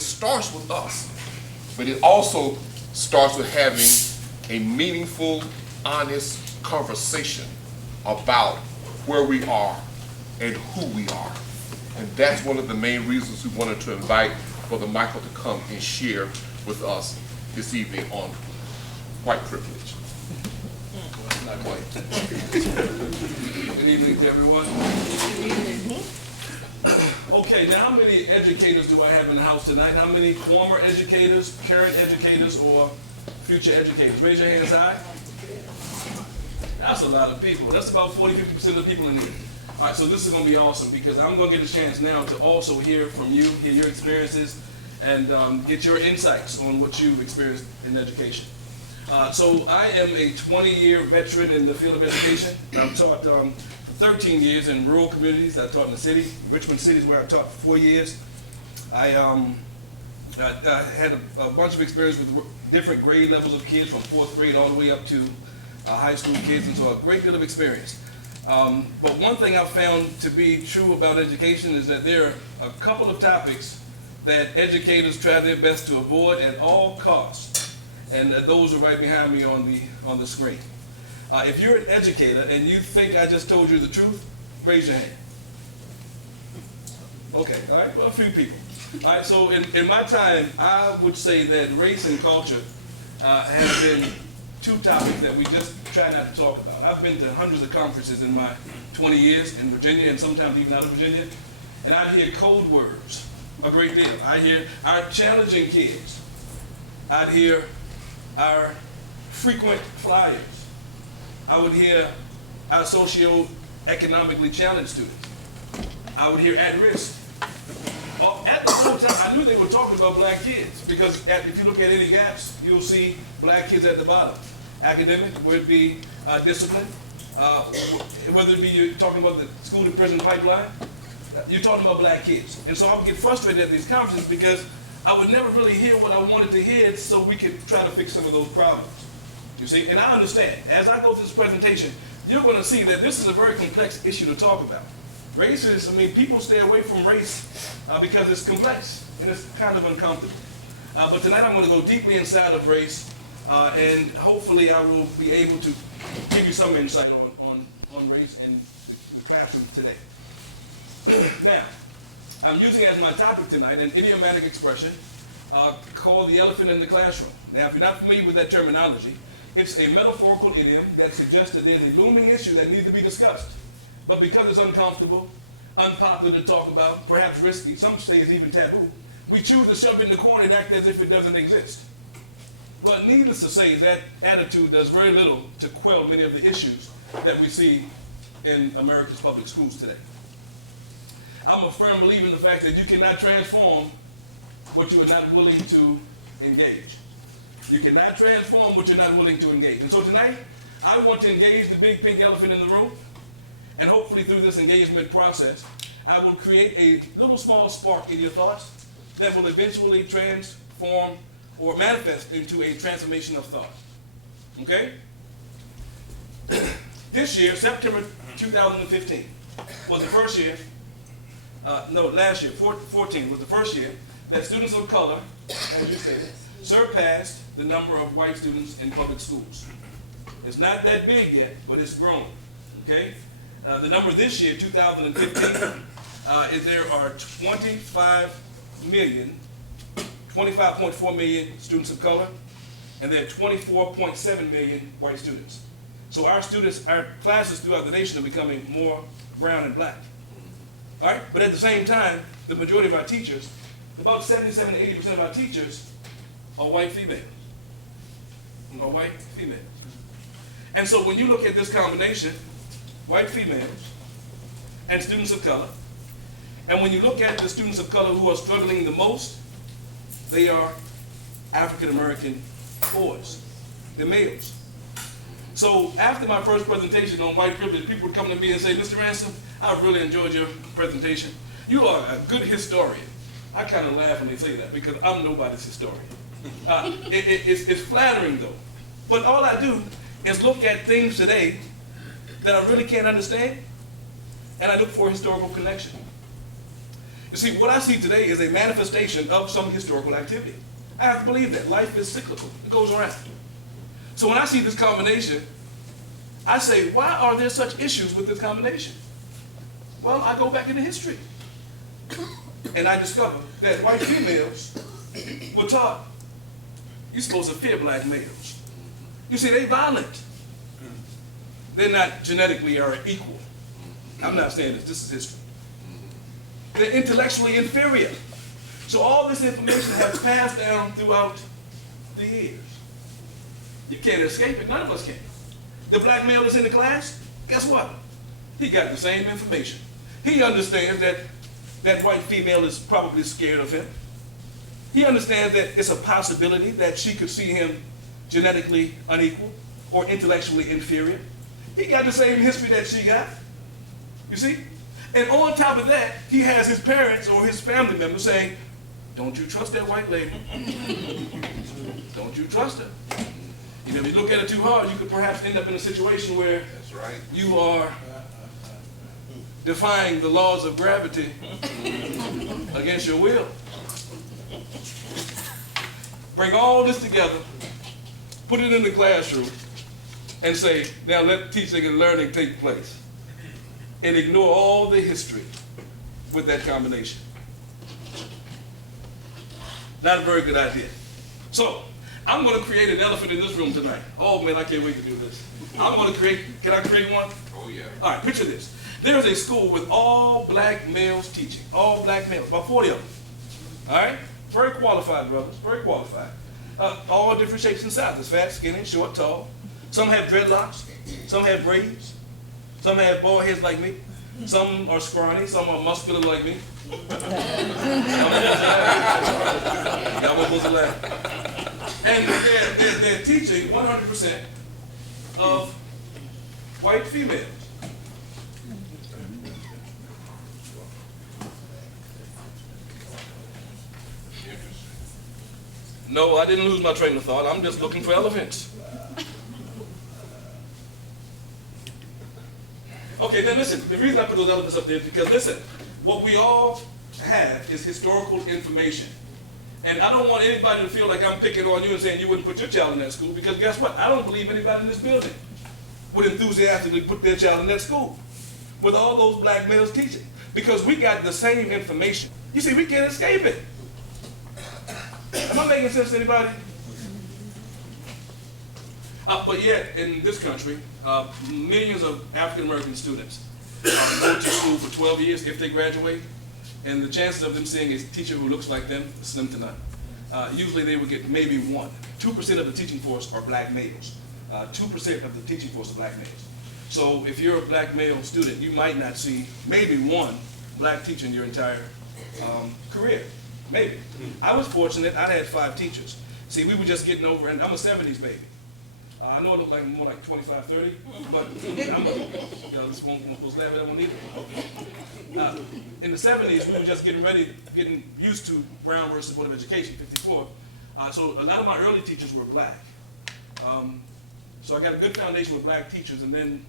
Starts with us, but it also starts with having a meaningful, honest conversation about where we are and who we are. And that's one of the main reasons we wanted to invite Brother Michael to come and share with us this evening on white privilege. Not quite. Good evening to everyone. Okay, now how many educators do I have in the house tonight? How many former educators, current educators, or future educators? Raise your hands high. That's a lot of people. That's about 40–50% of the people in here. All right, so this is going to be awesome because I'm going to get a chance now to also hear from you, hear your experiences, and get your insights on what you've experienced in education. So I am a 20-year veteran in the field of education. I've taught for 13 years in rural communities. I taught in the city. Richmond City is where I taught for 4 years. I had a bunch of experience with different grade levels of kids, from 4th grade all the way up to high school kids, and so a great deal of experience. But one thing I've found to be true about education is that there are a couple of topics that educators try their best to avoid at all costs, and those are right behind me on the screen. If you're an educator and you think I just told you the truth, raise your hand. Okay, all right, well, a few people. All right, so in my time, I would say that race and culture have been two topics that we just try not to talk about. I've been to hundreds of conferences in my 20 years in Virginia, and sometimes even out of Virginia, and I hear code words a great deal. I hear our challenging kids. I'd hear our frequent flyers. I would hear our socio-economically challenged students. I would hear at risk. At the whole time, I knew they were talking about black kids because if you look at any gaps, you'll see black kids at the bottom. Academic, whether it be discipline, whether it be you're talking about the school to prison pipeline, you're talking about black kids. And so I would get frustrated at these conferences because I would never really hear what I wanted to hear so we could try to fix some of those problems. You see, and I understand. As I go through this presentation, you're going to see that this is a very complex issue to talk about. Race is, people stay away from race because it's complex and it's kind of uncomfortable. But tonight I'm going to go deeply inside of race and hopefully I will be able to give you some insight on race in the classroom today. Now, I'm using as my topic tonight an idiomatic expression called the elephant in the classroom. Now, if you're not familiar with that terminology, it's a metaphorical idiom that suggests that there's a looming issue that needs to be discussed. But because it's uncomfortable, unpopular to talk about, perhaps risky, some say it's even taboo, we choose to shove it in the corner and act as if it doesn't exist. But needless to say, that attitude does very little to quell many of the issues that we see in America's public schools today. I'm a firm believer in the fact that you cannot transform what you are not willing to engage. You cannot transform what you're not willing to engage. And so tonight, I want to engage the big pink elephant in the room, and hopefully through this engagement process, I will create a little small spark in your thoughts that will eventually transform or manifest into a transformation of thought. Okay? This year, September 2015, was the first year, last year, 14 was the first year that students of color, as you said, surpassed the number of white students in public schools. It's not that big yet, but it's grown, okay? The number this year, 2015, is there are 25 million 25.4 million students of color, and there are 24.7 million white students. So our students, our classes throughout the nation are becoming more brown and black. All right? But at the same time, the majority of our teachers, about 77 to 80% of our teachers are white females. Are white females. And so when you look at this combination, white females and students of color, and when you look at the students of color who are struggling the most, they are African-American boys, the males. So after my first presentation on white privilege, people would come to me and say, Mr. Ransome, I've really enjoyed your presentation. You are a good historian. I kind of laugh when they say that because I'm nobody's historian. It's flattering though. But all I do is look at things today that I really can't understand, and I look for a historical connection. You see, what I see today is a manifestation of some historical activity. I have to believe that. Life is cyclical. It goes around. So when I see this combination, I say, why are there such issues with this combination? Well, I go back into history. And I discover that white females were taught, you're supposed to fear black males. You see, they're violent. They're not genetically or equal. I'm not saying this. This is history. They're intellectually inferior. So all this information has passed down throughout the years. You can't escape it. None of us can. The black male that's in the class, guess what? He got the same information. He understands that that white female is probably scared of him. He understands that it's a possibility that she could see him genetically unequal or intellectually inferior. He got the same history that she got. You see? And on top of that, he has his parents or his family members saying, don't you trust that white lady. Don't you trust her. You know, if you look at it too hard, you could perhaps end up in a situation where That's right. you are defying the laws of gravity against your will. Bring all this together, put it in the classroom, and say, now let teaching and learning take place. And ignore all the history with that combination. Not a very good idea. So, I'm going to create an elephant in this room tonight. Oh man, I can't wait to do this. I'm going to create, can I create one? Oh yeah. All right, picture this. There's a school with all black males teaching. All black males, about 40 of them. All right? Very qualified brothers, very qualified. All different shapes and sizes, fat, skinny, short, tall. Some have dreadlocks, some have braids, some have bald heads like me. Some are scrawny, some are muscular like me. Y'all supposed to laugh. And they're teaching 100% of white females. No, I didn't lose my train of thought. I'm just looking for elephants. Okay, then listen, the reason I put those elements up there is because, listen, what we all have is historical information. And I don't want anybody to feel like I'm picking on you and saying you wouldn't put your child in that school, because guess what? I don't believe anybody in this building would enthusiastically put their child in that school with all those black males teaching, because we got the same information. You see, we can't escape it. Am I making sense to anybody? But yet, in this country, millions of African-American students go to school for 12 years if they graduate, and the chances of them seeing a teacher who looks like them is slim to none. Usually they would get maybe one. 2% of the teaching force are black males. 2% of the teaching force are black males. So if you're a black male student, you might not see maybe one black teacher in your entire career. Maybe. I was fortunate. I had 5 teachers. See, we were just getting over, and I'm a 70s baby. I know it looked like more like 25, 30, but I'm this won't laugh at that one either. In the 70s, we were just getting used to Brown versus Board of Education, 54. So a lot of my early teachers were black. So I got a good foundation with black teachers, and then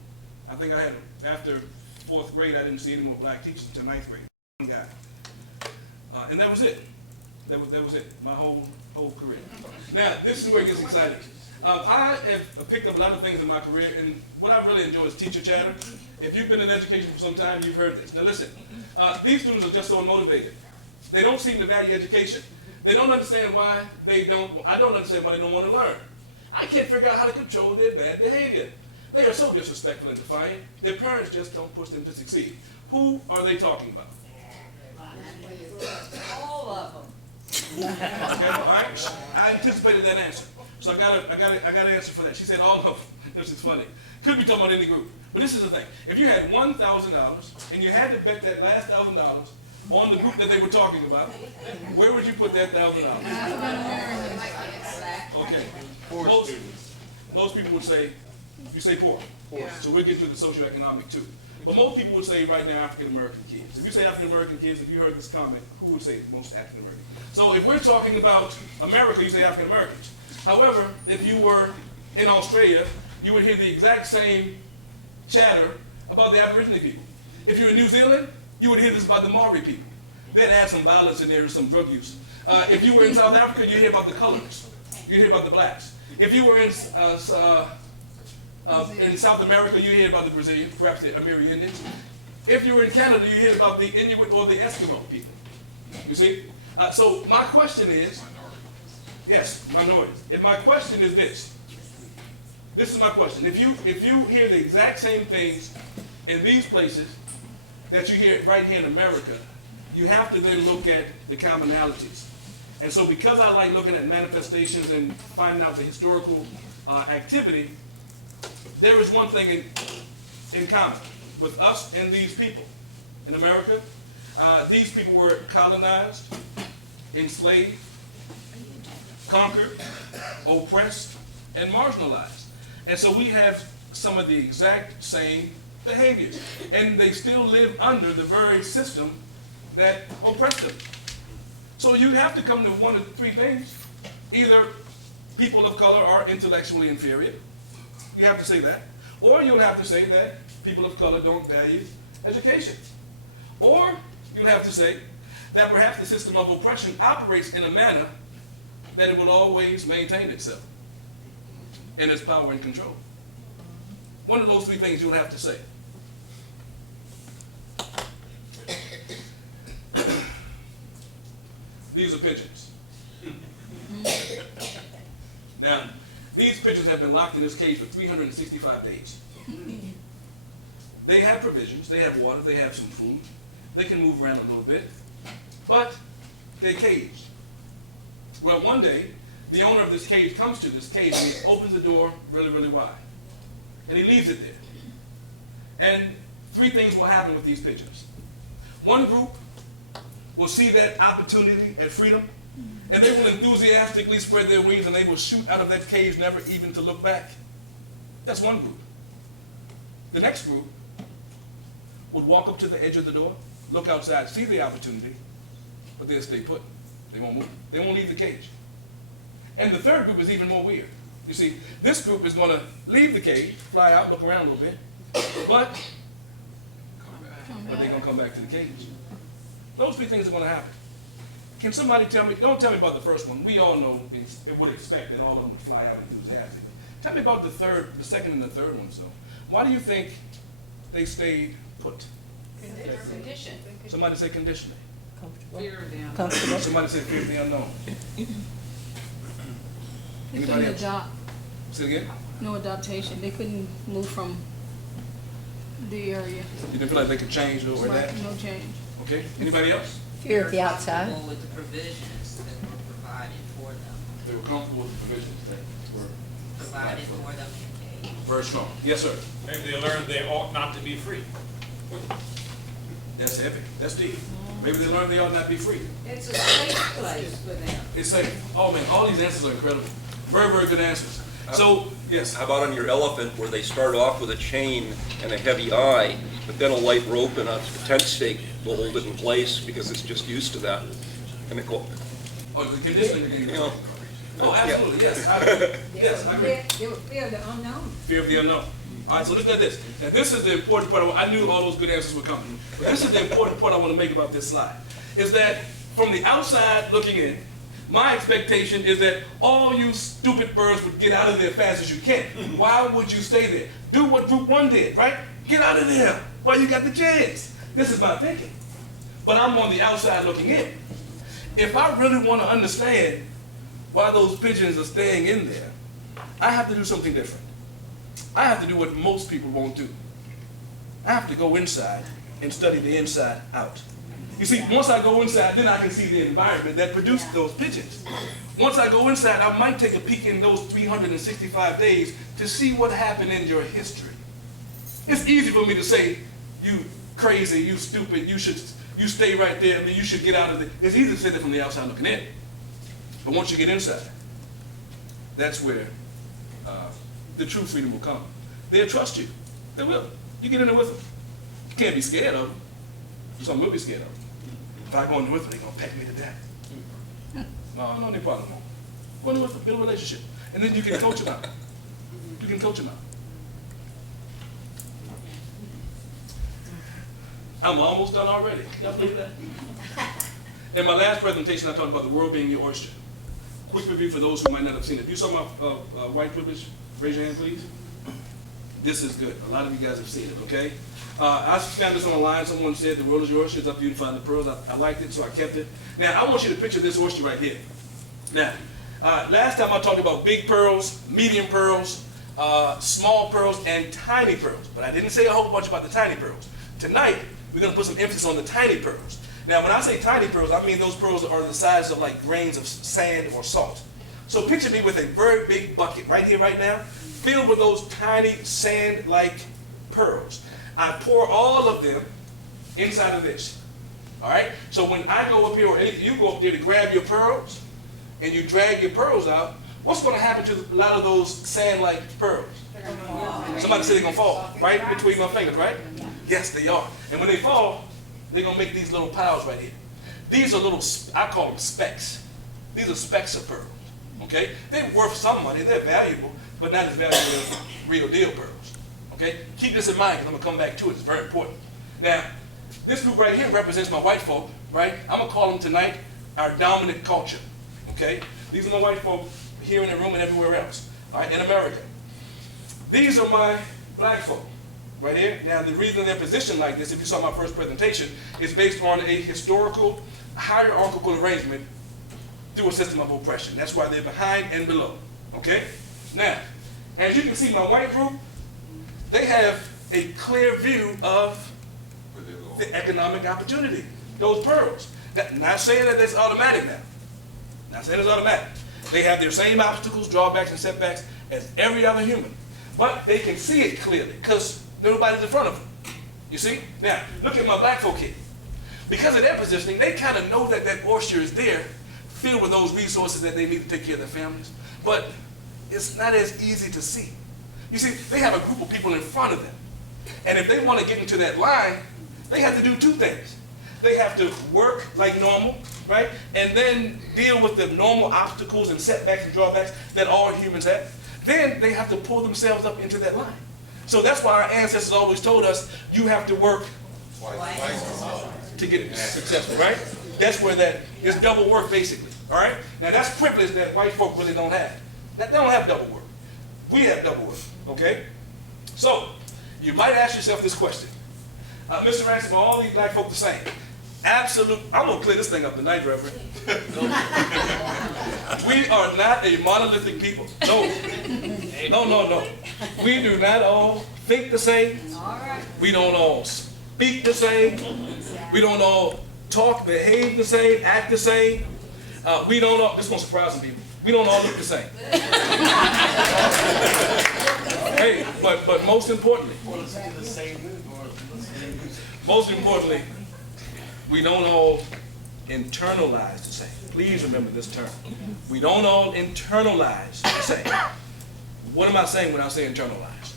I think I had, after 4th grade, I didn't see any more black teachers until 9th grade. One guy. And that was it. That was it. My whole career. Now, this is where it gets exciting. I have picked up a lot of things in my career, and what I really enjoy is teacher chatter. If you've been in education for some time, you've heard this. Now listen, these students are just so unmotivated. They don't seem to value education. They don't understand why I don't understand why they don't want to learn. I can't figure out how to control their bad behavior. They are so disrespectful and defiant. Their parents just don't push them to succeed. Who are they talking about? All of them. Okay, all right. I anticipated that answer, so I got an answer for that. She said all of them. This is funny. Could be talking about any group, but this is the thing. If you had $1,000 and you had to bet that last $1,000 on the group that they were talking about, where would you put that $1,000? Okay. Most people would say, you say poor. So we'll get to the socioeconomic too. But most people would say right now African American kids. If you say African American kids, if you heard this comment, who would say most African American? So if we're talking about America, you say African Americans. However, if you were in Australia, you would hear the exact same chatter about the Aboriginal people. If you're in New Zealand, you would hear this about the Maori people. They'd add some violence in there and some drug use. If you were in South Africa, you'd hear about the colors. You'd hear about the blacks. If you were in South America, you hear about the Brazilians, perhaps the Amerindians. Indians. If you were in Canada, you hear about the Inuit or the Eskimo people. You see? So my question is, yes, minorities. If my question is this. This is my question. If you hear the exact same things in these places that you hear right here in America, you have to then look at the commonalities. And so because I like looking at manifestations and finding out the historical activity, there is one thing in common with us and these people. In America, these people were colonized, enslaved, conquered, oppressed, and marginalized. And so we have some of the exact same behaviors. And they still live under the very system that oppressed them. So you have to come to one of the three things. Either people of color are intellectually inferior. You have to say that. Or you would have to say that people of color don't value education. Or you would have to say that perhaps the system of oppression operates in a manner that it will always maintain itself in its power and control. One of those three things you would have to say. These are pigeons. Now, these pigeons have been locked in this cage for 365 days. They have provisions, they have water, they have some food, they can move around a little bit, but they're caged. Well, one day, the owner of this cage comes to this cage and he opens the door really, really wide. And he leaves it there. And three things will happen with these pigeons. One group will see that opportunity and freedom, and they will enthusiastically spread their wings and they will shoot out of that cage, never even to look back. That's one group. The next group would walk up to the edge of the door, look outside, see the opportunity, but they'll stay put. They won't move. They won't leave the cage. And the third group is even more weird. You see, this group is going to leave the cage, fly out, look around a little bit, but they're going to come back to the cage. Those three things are going to happen. Can somebody tell me, don't tell me about the first one. We all know, would expect that all of them would fly out enthusiastically. Tell me about the second and the third ones, though. Why do you think they stayed put? Condition. Somebody say conditioning. Fear of them. Comfortable. Somebody say fear of the unknown. They Anybody couldn't else? adopt, Say it again. no adaptation. They couldn't move from the area. You didn't feel like they could change or that? Right, no change. Okay. Anybody else? Fear of the outside. Comfortable with the provisions that were provided for them. They were comfortable with the provisions that were Provided for them in cage. very strong. Yes, sir. Maybe they learned they ought not to be free. That's heavy. That's deep. Maybe they learned they ought not be free. It's a safe place for them. It's safe. Oh man, all these answers are incredible. Very, very good answers. So, yes. How about on your elephant, where they start off with a chain and a heavy eye, but then a light rope and a tent stake will hold it in place because it's just used to that. And it go, Oh, the conditioning. you know, Oh, absolutely. Yes, I agree. Yes, I agree. They would fear the unknown. Fear of the unknown. All right, so listen at this. Now, this is the important part. I knew all those good answers were coming. But this is the important part I want to make about this slide. Is that from the outside looking in, my expectation is that all you stupid birds would get out of there as fast as you can. Why would you stay there? Do what Group 1 did, right? Get out of there while you got the chance. This is my thinking. But I'm on the outside looking in. if I really want to understand why those pigeons are staying in there, I have to do something different. I have to do what most people won't do. I have to go inside and study the inside out. You see, once I go inside, then I can see the environment that produced those pigeons. Once I go inside, I might take a peek in those 365 days to see what happened in your history. It's easy for me to say, you crazy, you stupid, you stay right there, I mean, you should get out of it. It's easy to say that from the outside looking in. But once you get inside, that's where the true freedom will come. They'll trust you. They will. You get in there with them. You can't be scared of them. Some will be scared of them. If I go in there with them, they're going to peck me to death. No, no problem. Go in there with them, build a relationship. And then you can coach them out. You can coach them out. I'm almost done already. Y'all believe that? In my last presentation, I talked about the world being your oyster. Quick review for those who might not have seen it. If you saw my white privilege, raise your hand, please. This is good. A lot of you guys have seen it, okay? I found this online. Someone said the world is your oyster. It's up to you to find the pearls. I liked it, so I kept it. Now, I want you to picture this oyster right here. Now, last time I talked about big pearls, medium pearls, small pearls, and tiny pearls. But I didn't say a whole bunch about the tiny pearls. Tonight, we're going to put some emphasis on the tiny pearls. Now, when I say tiny pearls, I mean those pearls that are the size of like grains of sand or salt. So picture me with a very big bucket right here, right now, filled with those tiny sand-like pearls. I pour all of them inside of this. All right? So when I go up here, or you go up there to grab your pearls, and you drag your pearls out, what's going to happen to a lot of those sand-like pearls? Somebody said they're going to fall right between my fingers, right? Yes, they are. And when they fall, they're going to make these little piles right here. These are little, I call them specks. These are specks of pearls, okay? They're worth some money. They're valuable, but not as valuable as real deal pearls, okay? Keep this in mind because I'm going to come back to it. It's very important. Now, this group right here represents my white folk, right? I'm going to call them tonight our dominant culture, okay? These are my white folk here in the room and everywhere else, all right, in America. These are my black folk. Right here. Now, the reason they're positioned like this, if you saw my first presentation, is based on a historical, hierarchical arrangement through a system of oppression. That's why they're behind and below. Okay? Now, as you can see, my white group, they have a clear view of the economic opportunity. Those pearls. Not saying that that's automatic now. Not saying it's automatic. They have their same obstacles, drawbacks, and setbacks as every other human. But they can see it clearly because nobody's in front of them. You see? Now, look at my black folk here. Because of their positioning, they kind of know that that oyster is there, filled with those resources that they need to take care of their families. But it's not as easy to see. You see, they have a group of people in front of them. And if they want to get into that line, they have to do two things. They have to work like normal, right? And then deal with the normal obstacles and setbacks and drawbacks that all humans have. Then they have to pull themselves up into that line. So that's why our ancestors always told us, you have to work to get it successful, right? That's where that is double work, basically, all right? Now, that's privilege that white folk really don't have. They don't have double work. We have double work, okay? So, you might ask yourself this question. Mr. Ransome, are all these black folk the same? Absolute. I'm going to clear this thing up tonight, Reverend. We are not a monolithic people. No. No. We do not all think the same. We don't all speak the same. We don't all talk, behave the same, act the same. We don't all, this is going to surprise some people, we don't all look the same. Hey, but most importantly, we don't all internalize the same. Please remember this term. We don't all internalize the same. What am I saying when I say internalize?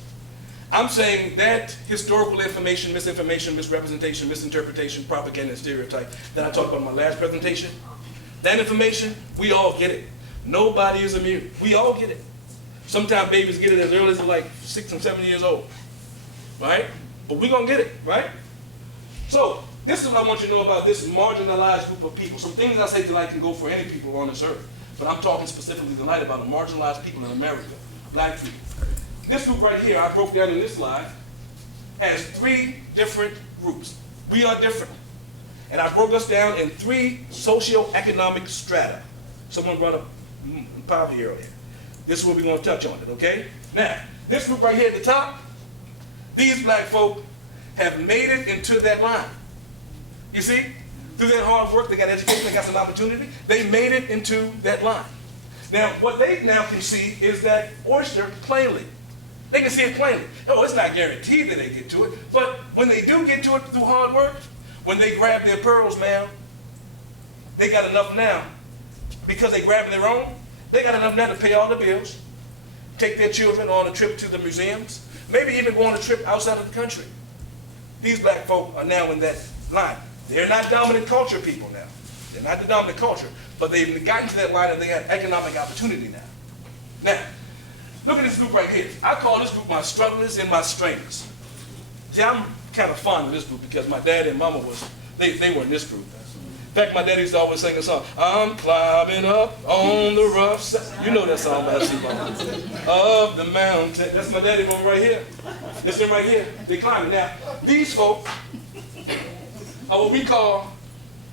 I'm saying that historical information, misinformation, misrepresentation, misinterpretation, propaganda, and stereotype that I talked about in my last presentation, that information, we all get it. Nobody is immune. We all get it. Sometimes babies get it as early as like 6 and 7 years old, right? But we're going to get it, right? So, this is what I want you to know about this marginalized group of people. Some things I say tonight can go for any people on this earth, but I'm talking specifically tonight about the marginalized people in America, black people. This group right here, I broke down in this slide, has 3 different groups. We are different. And I broke us down in 3 socioeconomic strata. Someone brought up poverty earlier. This is what we're going to touch on it, okay? Now, this group right here at the top, these black folk have made it into that line. You see? Through their hard work, they got education, they got some opportunity. They made it into that line. Now, what they now can see is that oyster plainly. They can see it plainly. Oh, it's not guaranteed that they get to it, but when they do get to it through hard work, when they grab their pearls, ma'am, they got enough now. Because they grabbed their own, they got enough now to pay all the bills, take their children on a trip to the museums, maybe even go on a trip outside of the country. These black folk are now in that line. They're not dominant culture people now. They're not the dominant culture, but they've gotten to that line and they have economic opportunity now. Now, look at this group right here. I call this group my strugglers and my strainers. See, I'm kind of fond of this group because my daddy and mama they were in this group. In fact, my daddy used to always sing a song, I'm climbing up on the rough side. You know that song by of the mountain. That's my daddy going right here. This one right here. They climbing. Now, these folk are what we call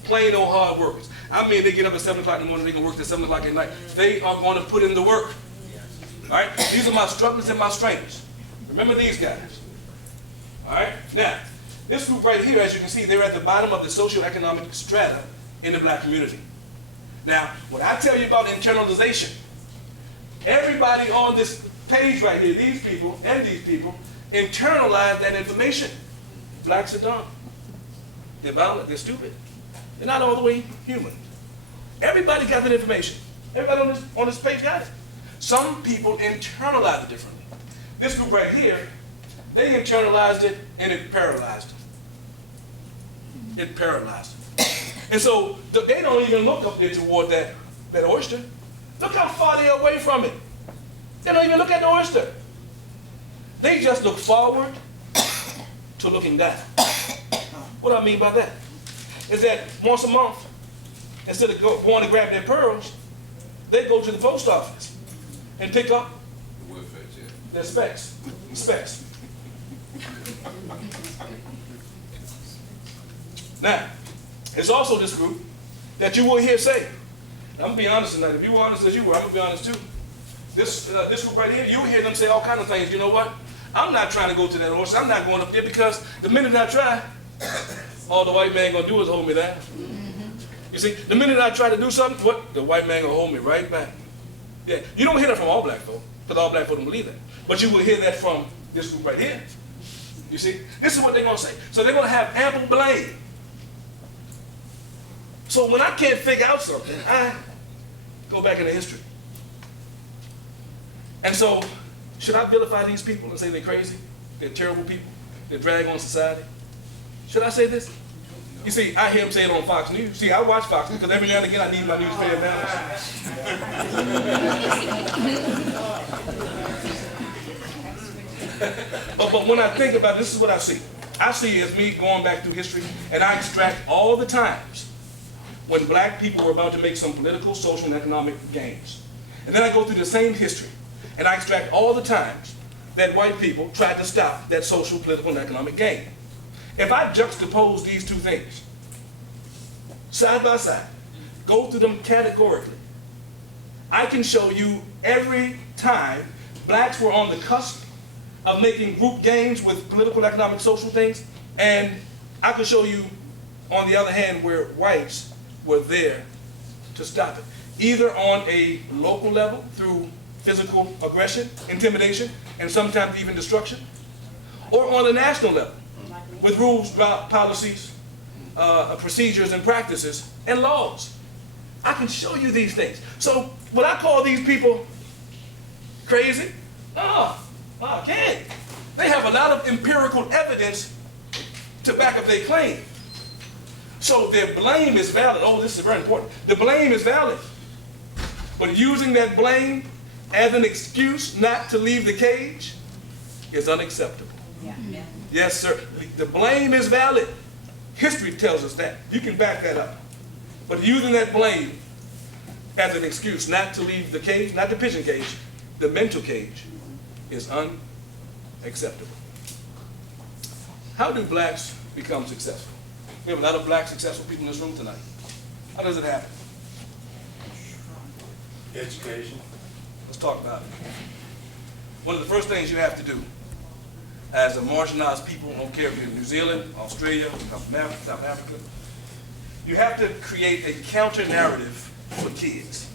plain old hard workers. I mean, they get up at 7 o'clock in the morning, they can work till 7 o'clock at night. They are going to put in the work. All right? These are my strugglers and my strainers. Remember these guys. All right? Now, this group right here, as you can see, they're at the bottom of the socioeconomic strata in the black community. Now, when I tell you about internalization, everybody on this page right here, these people and these people, internalize that information. Blacks are dumb. They're violent. They're stupid. They're not all the way human. Everybody got that information. Everybody on this page got it. Some people internalize it differently. This group right here, they internalized it and it paralyzed them. It paralyzed them. And so they don't even look up there toward that oyster. Look how far they're away from it. They don't even look at the oyster. They just look forward to looking down. What do I mean by that? Is that once a month, instead of going to grab their pearls, they go to the post office and pick up their specs. Now, it's also this group that you will hear say, and I'm going to be honest tonight, if you were honest as you were, I'm going to be honest too. This group right here, you will hear them say all kinds of things. You know what? I'm not trying to go to that horse. I'm not going up there because the minute I try, all the white man going to do is hold me down. You see, the minute I try to do something, what? The white man going to hold me right back. Yeah, you don't hear that from all black folk, because all black folk don't believe that. But you will hear that from this group right here. You see, this is what they're going to say. So they're going to have ample blame. So when I can't figure out something, I go back into history. And so, should I vilify these people and say they're crazy? They're terrible people? They drag on society? Should I say this? You see, I hear them say it on Fox News. See, I watch Fox News because every now and again I need my news fed balance. but when I think about it, this is what I see. I see it as me going back through history, and I extract all the times when black people were about to make some political, social, and economic gains. And then I go through the same history, and I extract all the times that white people tried to stop that social, political, and economic gain. If I juxtapose these two things, side by side, go through them categorically, I can show you every time blacks were on the cusp of making group gains with political, economic, social things, and I can show you, on the other hand, where whites were there to stop it, either on a local level through physical aggression, intimidation, and sometimes even destruction, or on a national level with rules, policies, procedures, and practices, and laws. I can show you these things. So would I call these people crazy? No, I can't. They have a lot of empirical evidence to back up their claim. So their blame is valid. Oh, this is very important. The blame is valid. But using that blame as an excuse not to leave the cage is unacceptable. Yeah. Yes, sir. The blame is valid. History tells us that. You can back that up. But using that blame as an excuse not to leave the cage, not the pigeon cage, the mental cage, is unacceptable. How do blacks become successful? We have a lot of black successful people in this room tonight. How does it happen? Education. Let's talk about it. One of the first things you have to do as a marginalized people, I don't care if you're in New Zealand, Australia, South Africa, you have to create a counter narrative for kids.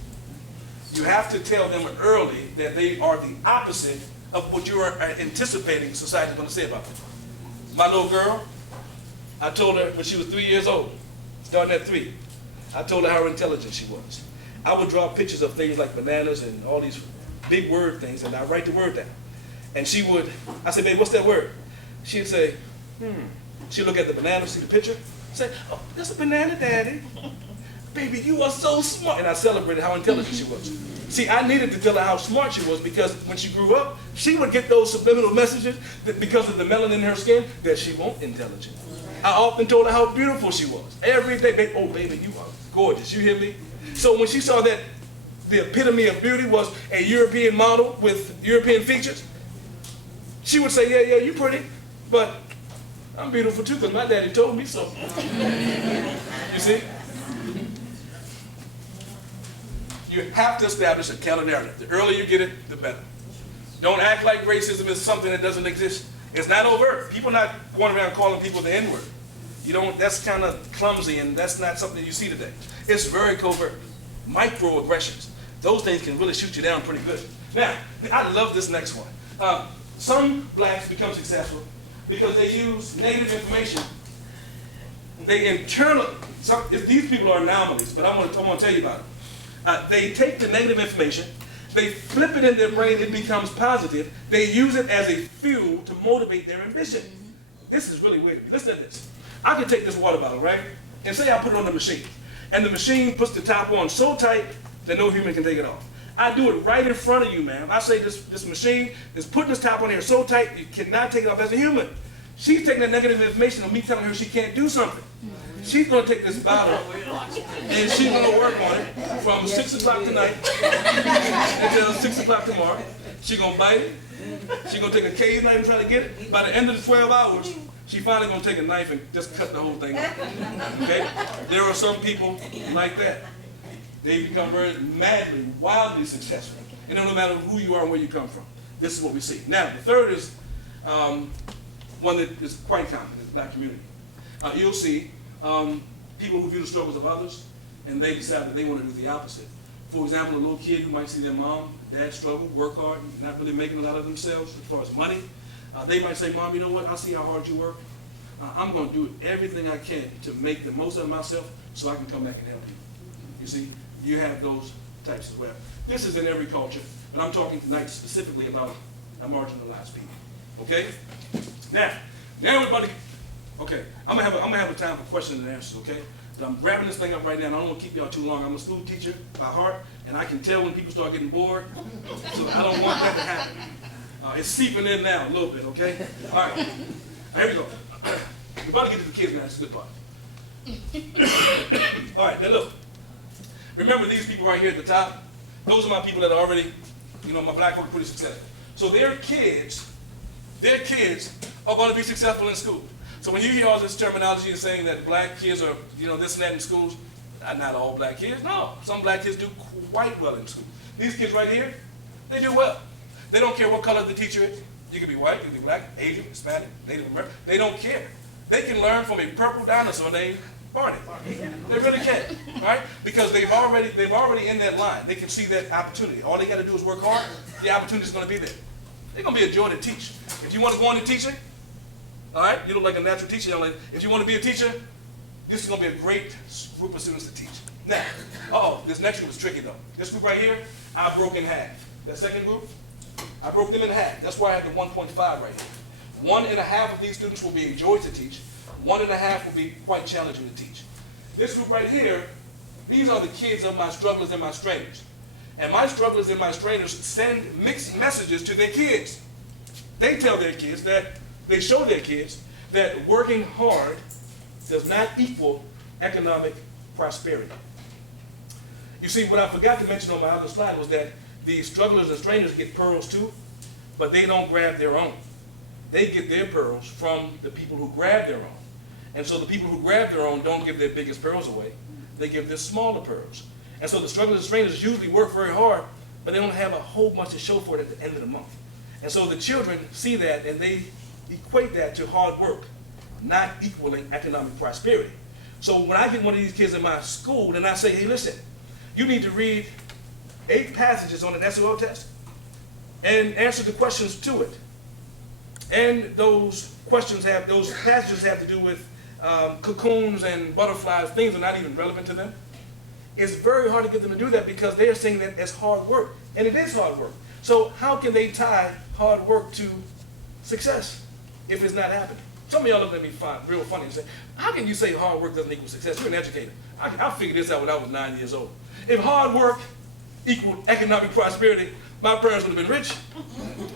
You have to tell them early that they are the opposite of what you are anticipating society is going to say about them. My little girl, I told her when she was 3 years old, starting at 3, I told her how intelligent she was. I would draw pictures of things like bananas and all these big word things, and I'd write the word down. And she would, I said, babe, what's that word? She'd say, She'd look at the banana, see the picture, say, oh, that's a banana, Daddy. Baby, you are so smart. And I celebrated how intelligent she was. See, I needed to tell her how smart she was because when she grew up, she would get those subliminal messages that because of the melanin in her skin, that she wasn't intelligent. I often told her how beautiful she was. Every day, baby, oh, baby, you are gorgeous. You hear me? So when she saw that the epitome of beauty was a European model with European features, she would say, yeah, you pretty, but I'm beautiful too because my daddy told me so. You see? You have to establish a counter narrative. The earlier you get it, the better. Don't act like racism is something that doesn't exist. It's not overt. People are not going around calling people the N-word. You don't, that's kind of clumsy and that's not something that you see today. It's very covert. Microaggressions. Those things can really shoot you down pretty good. Now, I love this next one. Some blacks become successful because they use negative information. They internally, these people are anomalies, but I'm going to tell you about it. They take the negative information, they flip it in their brain, it becomes positive. They use it as a fuel to motivate their ambition. This is really weird. Listen to this. I can take this water bottle, right? And say I put it on the machine. And the machine puts the top on so tight that no human can take it off. I do it right in front of you, ma'am. I say this machine is putting this top on here so tight you cannot take it off as a human. She's taking that negative information of me telling her she can't do something. She's going to take this bottle and she's going to work on it from 6 o'clock tonight until 6 o'clock tomorrow. She's going to bite it. She's going to take a cave knife and try to get it. By the end of the 12 hours, she's finally going to take a knife and just cut the whole thing off. Okay? There are some people like that. They become very madly, wildly successful. And no matter who you are and where you come from. This is what we see. Now, the third is one that is quite common in the black community. You'll see people who view the struggles of others, and they decide that they want to do the opposite. For example, a little kid who might see their mom, dad struggle, work hard, not really making a lot of themselves as far as money. They might say, Mom, you know what? I see how hard you work. I'm going to do everything I can to make the most of myself so I can come back and help you. You see, you have those types as well. This is in every culture, but I'm talking tonight specifically about marginalized people. Okay? Now everybody. Okay, I'm gonna have a time for questions and answers, okay? But I'm wrapping this thing up right now, and I don't want to keep y'all too long. I'm a school teacher by heart, and I can tell when people start getting bored, so I don't want that to happen. It's seeping in now a little bit, okay? All right, here we go. We're about to get to the kids now, that's the good part. All right, now look. Remember these people right here at the top? Those are my people that are already, my black folk are pretty successful. So their kids are going to be successful in school. So when you hear all this terminology saying that black kids are, this and that in schools, not all black kids, no. Some black kids do quite well in school. These kids right here, they do well. They don't care what color the teacher is. You can be white, you can be black, Asian, Hispanic, Native American. They don't care. They can learn from a purple dinosaur named Barney. They really can, right? Because they've already in that line. They can see that opportunity. All they got to do is work hard. The opportunity is going to be there. They're going to be a joy to teach. If you want to go into teaching, all right, you look like a natural teacher, young lady. If you want to be a teacher, this is going to be a great group of students to teach. Now, this next group is tricky though. This group right here, I broke in half. That second group, I broke them in half. That's why I have the 1.5 right here. 1.5 of these students will be a joy to teach. 1.5 will be quite challenging to teach. This group right here, these are the kids of my strugglers and my strainers. And my strugglers and my strainers send mixed messages to their kids. They tell their kids they show their kids that working hard does not equal economic prosperity. You see, what I forgot to mention on my other slide was that the strugglers and strainers get pearls too, but they don't grab their own. They get their pearls from the people who grab their own. And so the people who grab their own don't give their biggest pearls away. They give their smaller pearls. And so the strugglers and strangers usually work very hard, but they don't have a whole bunch to show for it at the end of the month. And so the children see that and they equate that to hard work, not equaling economic prosperity. So when I get one of these kids in my school and I say, hey, listen, you need to read 8 passages on an SOL test and answer the questions to it. And those passages have to do with cocoons and butterflies, things that are not even relevant to them. It's very hard to get them to do that because they are seeing that as hard work. And it is hard work. So how can they tie hard work to success if it's not happening? Some of y'all look at me real funny and say, how can you say hard work doesn't equal success? You're an educator. I figured this out when I was 9 years old. If hard work equaled economic prosperity, my parents would have been rich.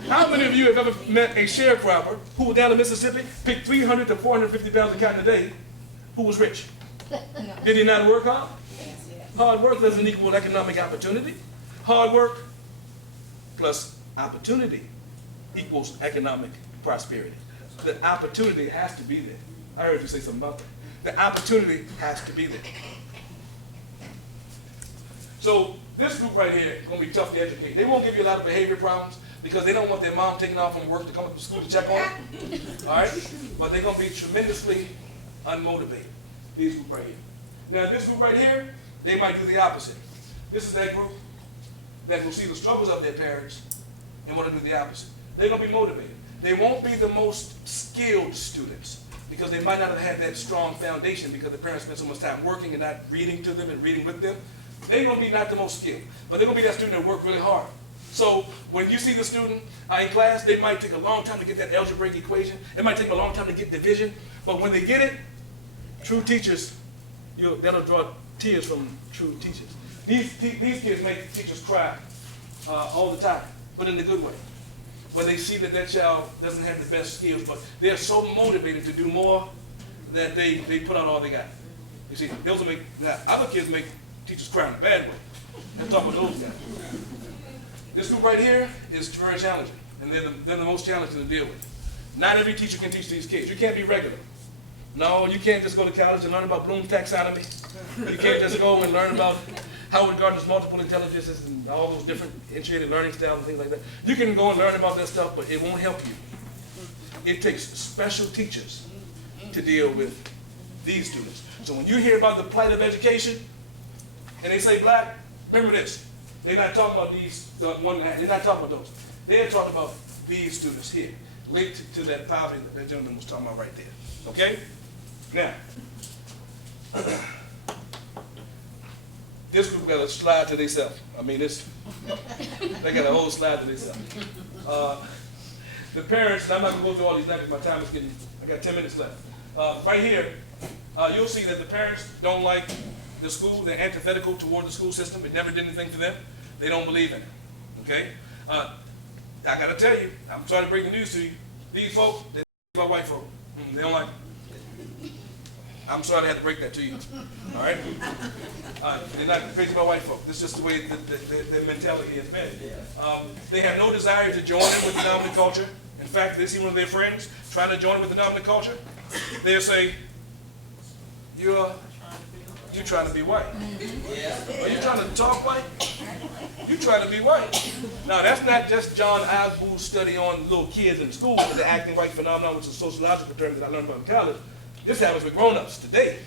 How many of you have ever met a sharecropper who was down in Mississippi, picked 300 to 450 pounds of cotton a day, who was rich? Did he not work hard? Hard work doesn't equal economic opportunity. Hard work plus opportunity equals economic prosperity. The opportunity has to be there. I heard you say something about that. The opportunity has to be there. So this group right here is going to be tough to educate. They won't give you a lot of behavior problems because they don't want their mom taking off from work to come up to school to check on them. All right? But they're going to be tremendously unmotivated, these group right here. Now this group right here, they might do the opposite. This is that group that will see the struggles of their parents and want to do the opposite. They're going to be motivated. They won't be the most skilled students because they might not have had that strong foundation because the parents spent so much time working and not reading to them and reading with them. They're going to be not the most skilled, but they're going to be that student that worked really hard. So when you see the student in class, they might take a long time to get that algebraic equation. It might take them a long time to get division, but when they get it, true teachers, that'll draw tears from true teachers. These kids make teachers cry all the time, but in a good way. When they see that child doesn't have the best skills, but they're so motivated to do more that they put out all they got. You see, those will make, now, other kids make teachers cry in a bad way. Let's talk about those guys. This group right here is very challenging, and they're the most challenging to deal with. Not every teacher can teach these kids. You can't be regular. No, you can't just go to college and learn about Bloom's taxonomy. You can't just go and learn about Howard Gardner's multiple intelligences and all those different integrated learning styles and things like that. You can go and learn about that stuff, but it won't help you. It takes special teachers to deal with these students. So when you hear about the plight of education, and they say black, remember this. They're not talking about these, they're not talking about those. They're talking about these students here, linked to that poverty that that gentleman was talking about right there. Okay? Now, this group got a slide to themselves. I mean, they got a whole slide to themselves. The parents, and I'm not going to go through all these now because my time is getting, I got 10 minutes left. Right here, you'll see that the parents don't like the school. They're antithetical toward the school system. It never did anything for them. They don't believe in it. Okay? I got to tell you, I'm sorry to break the news to you. These folks, they're about white folk. They don't like it. I'm sorry I had to break that to you. All right? They're not crazy about white folk. This is just the way their mentality has been. They have no desire to join in with the dominant culture. In fact, they see one of their friends trying to join in with the dominant culture. They'll say, you're trying to be white. Are you trying to talk white? You trying to be white. Now, that's not just John Osbow's study on little kids in school with the acting white phenomenon, which is a sociological term that I learned about in college. This happens with grown-ups today.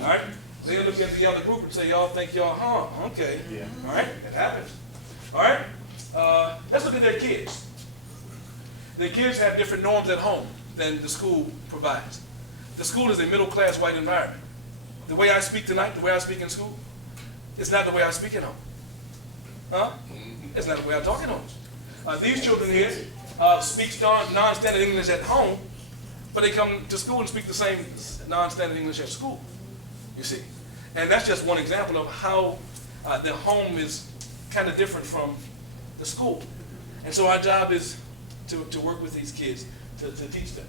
All right? They look at the other group and say, y'all think y'all, okay. All right? It happens. All right? Let's look at their kids. Their kids have different norms at home than the school provides. The school is a middle-class white environment. The way I speak tonight, the way I speak in school, it's not the way I speak at home. Huh? It's not the way I talk at home. These children here speak non-standard English at home, but they come to school and speak the same non-standard English at school, you see. And that's just one example of how the home is kind of different from the school. And so our job is to work with these kids, to teach them.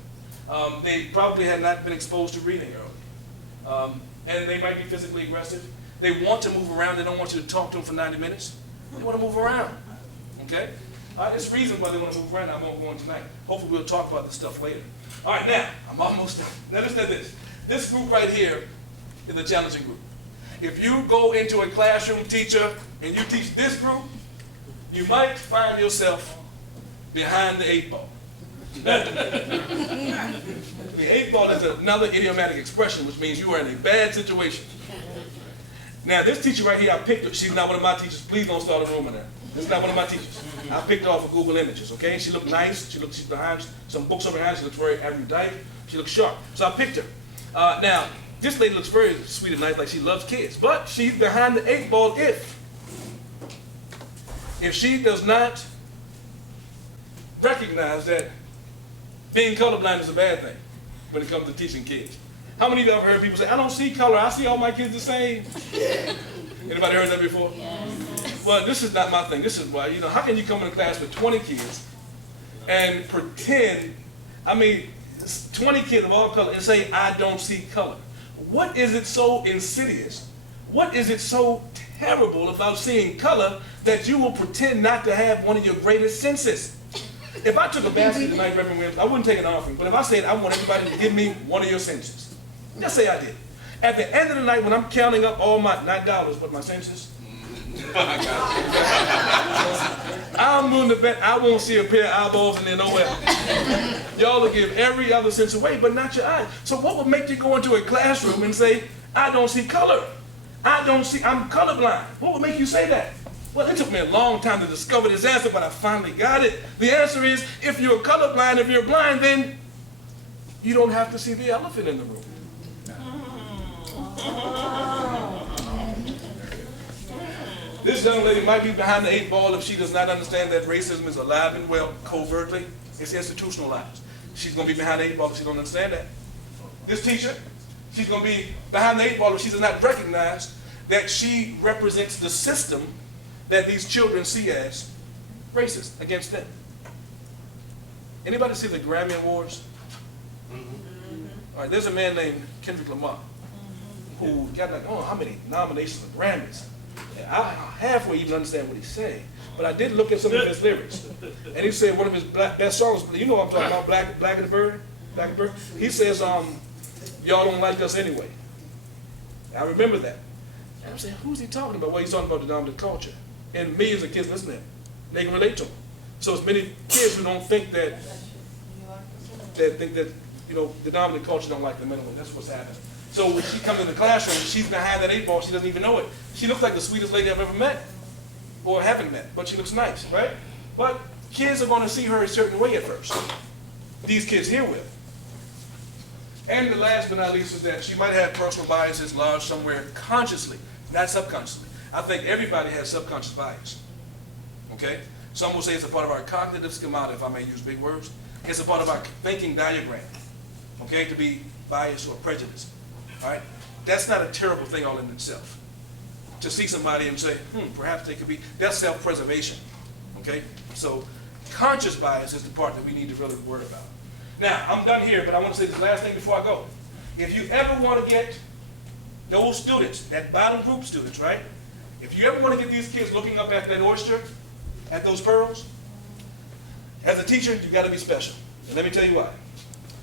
They probably had not been exposed to reading early. And they might be physically aggressive. They want to move around. They don't want you to talk to them for 90 minutes. They want to move around, okay? There's reasons why they want to move around. I won't go on tonight. Hopefully we'll talk about this stuff later. All right, now, I'm almost done. Now listen to this. This group right here is a challenging group. If you go into a classroom, teacher, and you teach this group, you might find yourself behind the 8 ball. The 8 ball is another idiomatic expression, which means you are in a bad situation. Now, this teacher right here, I picked her. She's not one of my teachers. Please don't start a rumor now. This is not one of my teachers. I picked her off of Google Images, okay? She looked nice. She's behind some books over behind. She looks very erudite. She looks sharp. So I picked her. Now, this lady looks very sweet and nice, like she loves kids. But she's behind the 8 ball if she does not recognize that being colorblind is a bad thing when it comes to teaching kids. How many of you ever heard people say, I don't see color, I see all my kids the same? Anybody heard that before? Yes. Well, this is not my thing. This is why, how can you come in a class with 20 kids and pretend, 20 kids of all color and say, I don't see color? What is it so insidious? What is it so terrible about seeing color that you will pretend not to have one of your greatest senses? If I took a basket tonight, Reverend Williams, I wouldn't take an offering, but if I said I want everybody to give me one of your senses, just say I did. At the end of the night, when I'm counting up all my, not dollars, but my senses, I'm willing to bet I won't see a pair of eyeballs in there nowhere. Y'all will give every other sense away, but not your eyes. So what would make you go into a classroom and say, I don't see color? I'm colorblind. What would make you say that? Well, it took me a long time to discover this answer, but I finally got it. The answer is, if you're colorblind, if you're blind, then you don't have to see the elephant in the room. This young lady might be behind the 8 ball if she does not understand that racism is alive and well, covertly. It's institutionalized. She's going to be behind the 8 ball if she don't understand that. This teacher, she's going to be behind the 8 ball if she does not recognize that she represents the system that these children see as racist against them. Anybody see the Grammy Awards? All right, there's a man named Kendrick Lamar who got how many nominations for Grammys? I halfway even understand what he's saying, but I did look at some of his lyrics, and he said one of his best songs. You know what I'm talking about? Black and the Bird. Black and the Bird. He says, "Y'all don't like us anyway." I remember that. And I'm saying, who's he talking about? Well, he's talking about the dominant culture, and millions of kids listening, they can relate to him. So it's many kids who don't think that the dominant culture don't like them anyway. That's what's happening. So when she comes in the classroom, she's behind that 8 ball, she doesn't even know it. She looks like the sweetest lady I've ever met, or haven't met, but she looks nice, right? But kids are going to see her a certain way at first. These kids here will. And the last but not least is that she might have personal biases lodged somewhere consciously, not subconsciously. I think everybody has subconscious bias, okay? Some will say it's a part of our cognitive schemata, if I may use big words. It's a part of our thinking diagram, okay, to be biased or prejudiced. All right? That's not a terrible thing all in itself. To see somebody and say, perhaps they could be, that's self-preservation. Okay? So conscious bias is the part that we need to really worry about. Now, I'm done here, but I want to say this last thing before I go. If you ever want to get those students, that bottom group students, right? If you ever want to get these kids looking up at that oyster, at those pearls, as a teacher, you've got to be special. And let me tell you why.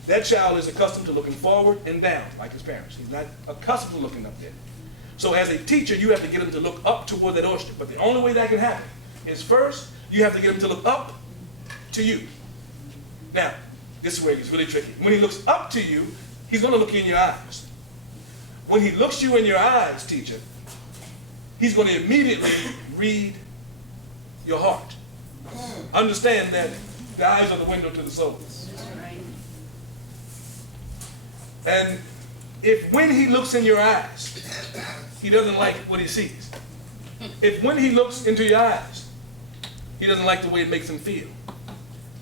That child is accustomed to looking forward and down, like his parents. He's not accustomed to looking up there. So as a teacher, you have to get him to look up toward that oyster. But the only way that can happen is first, you have to get him to look up to you. Now, this is where it gets really tricky. When he looks up to you, he's going to look you in your eyes. When he looks you in your eyes, teacher, he's going to immediately read your heart. Understand that the eyes are the window to the soul. And if when he looks in your eyes, he doesn't like what he sees. If when he looks into your eyes, he doesn't like the way it makes him feel.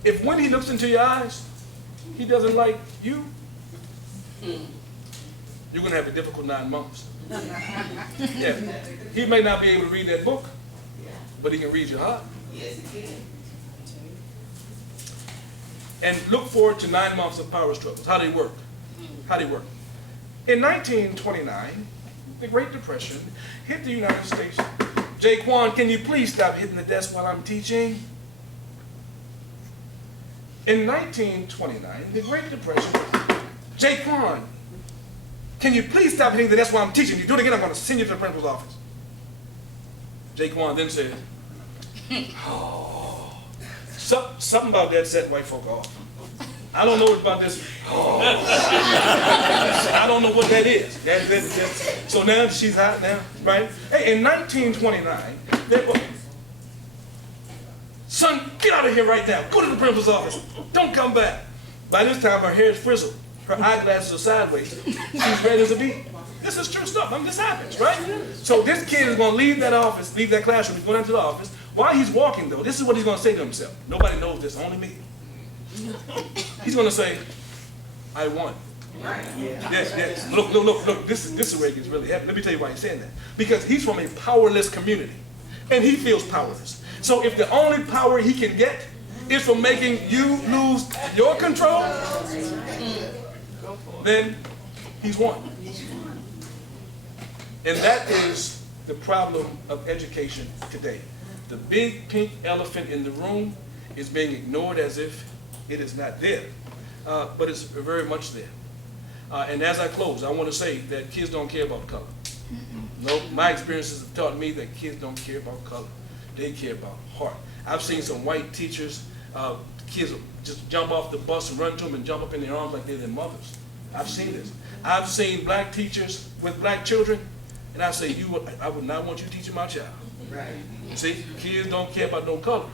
If when he looks into your eyes, he doesn't like you, you're going to have a difficult 9 months. Yeah. He may not be able to read that book, but he can read your heart. Yes, he can. And look forward to 9 months of power struggles. How they work. How they work. In 1929, the Great Depression hit the United States. Jaquan, can you please stop hitting the desk while I'm teaching? In 1929, the Great Depression, Jaquan, Can you please stop hitting that? That's why I'm teaching you. Do it again, I'm going to send you to the principal's office. Jaquan then said, oh, something about that set white folk off. I don't know about this. Oh. I don't know what that is. So now she's hot now, right? Hey, in 1929, son, get out of here right now. Go to the principal's office. Don't come back. By this time, her hair is frizzled. Her eyeglasses are sideways. She's red as a beet. This is true stuff. This happens, right? So this kid is going to leave that office, leave that classroom. He's going into the office. While he's walking, though, this is what he's going to say to himself. Nobody knows this, only me. He's going to say, I won. Yes. Look. This is where it gets really heavy. Let me tell you why he's saying that. Because he's from a powerless community, and he feels powerless. So if the only power he can get is from making you lose your control, then he's won. And that is the problem of education today. The big pink elephant in the room is being ignored as if it is not there, but it's very much there. And as I close, I want to say that kids don't care about color. No, my experiences have taught me that kids don't care about color. They care about heart. I've seen some white teachers, kids just jump off the bus and run to them and jump up in their arms like they're their mothers. I've seen this. I've seen black teachers with black children, and I say, I would not want you teaching my child. Right. See, kids don't care about no color.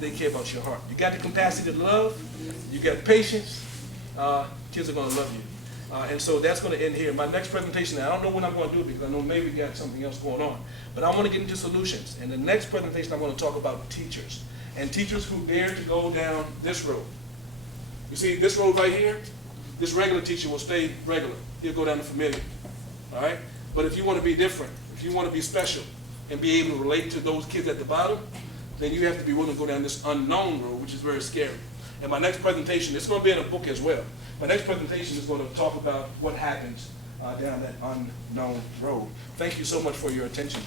They care about your heart. You got the capacity to love. You got patience. Kids are going to love you. And so that's going to end here. My next presentation, I don't know when I'm going to do it because I know maybe we got something else going on. But I want to get into solutions. And the next presentation, I'm going to talk about teachers. And teachers who dare to go down this road. You see, this road right here, this regular teacher will stay regular. He'll go down the familiar. All right? But if you want to be different, if you want to be special and be able to relate to those kids at the bottom, then you have to be willing to go down this unknown road, which is very scary. And my next presentation, it's going to be in a book as well. My next presentation is going to talk about what happens down that unknown road. Thank you so much for your attention.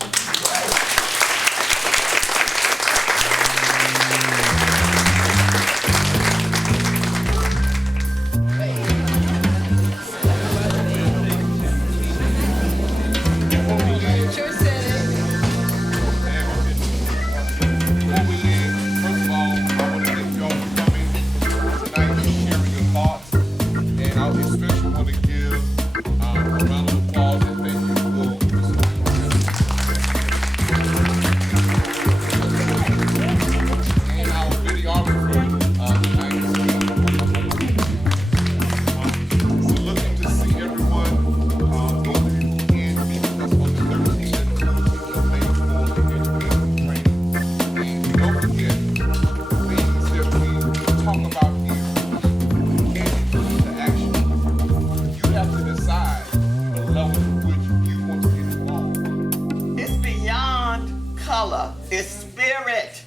It's spirit.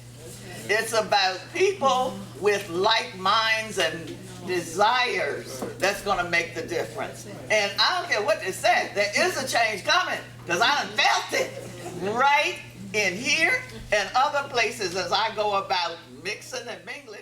It's about people with like minds and desires that's going to make the difference. And I don't care what they said, there is a change coming because I done felt it right in here and other places as I go about mixing and mingling.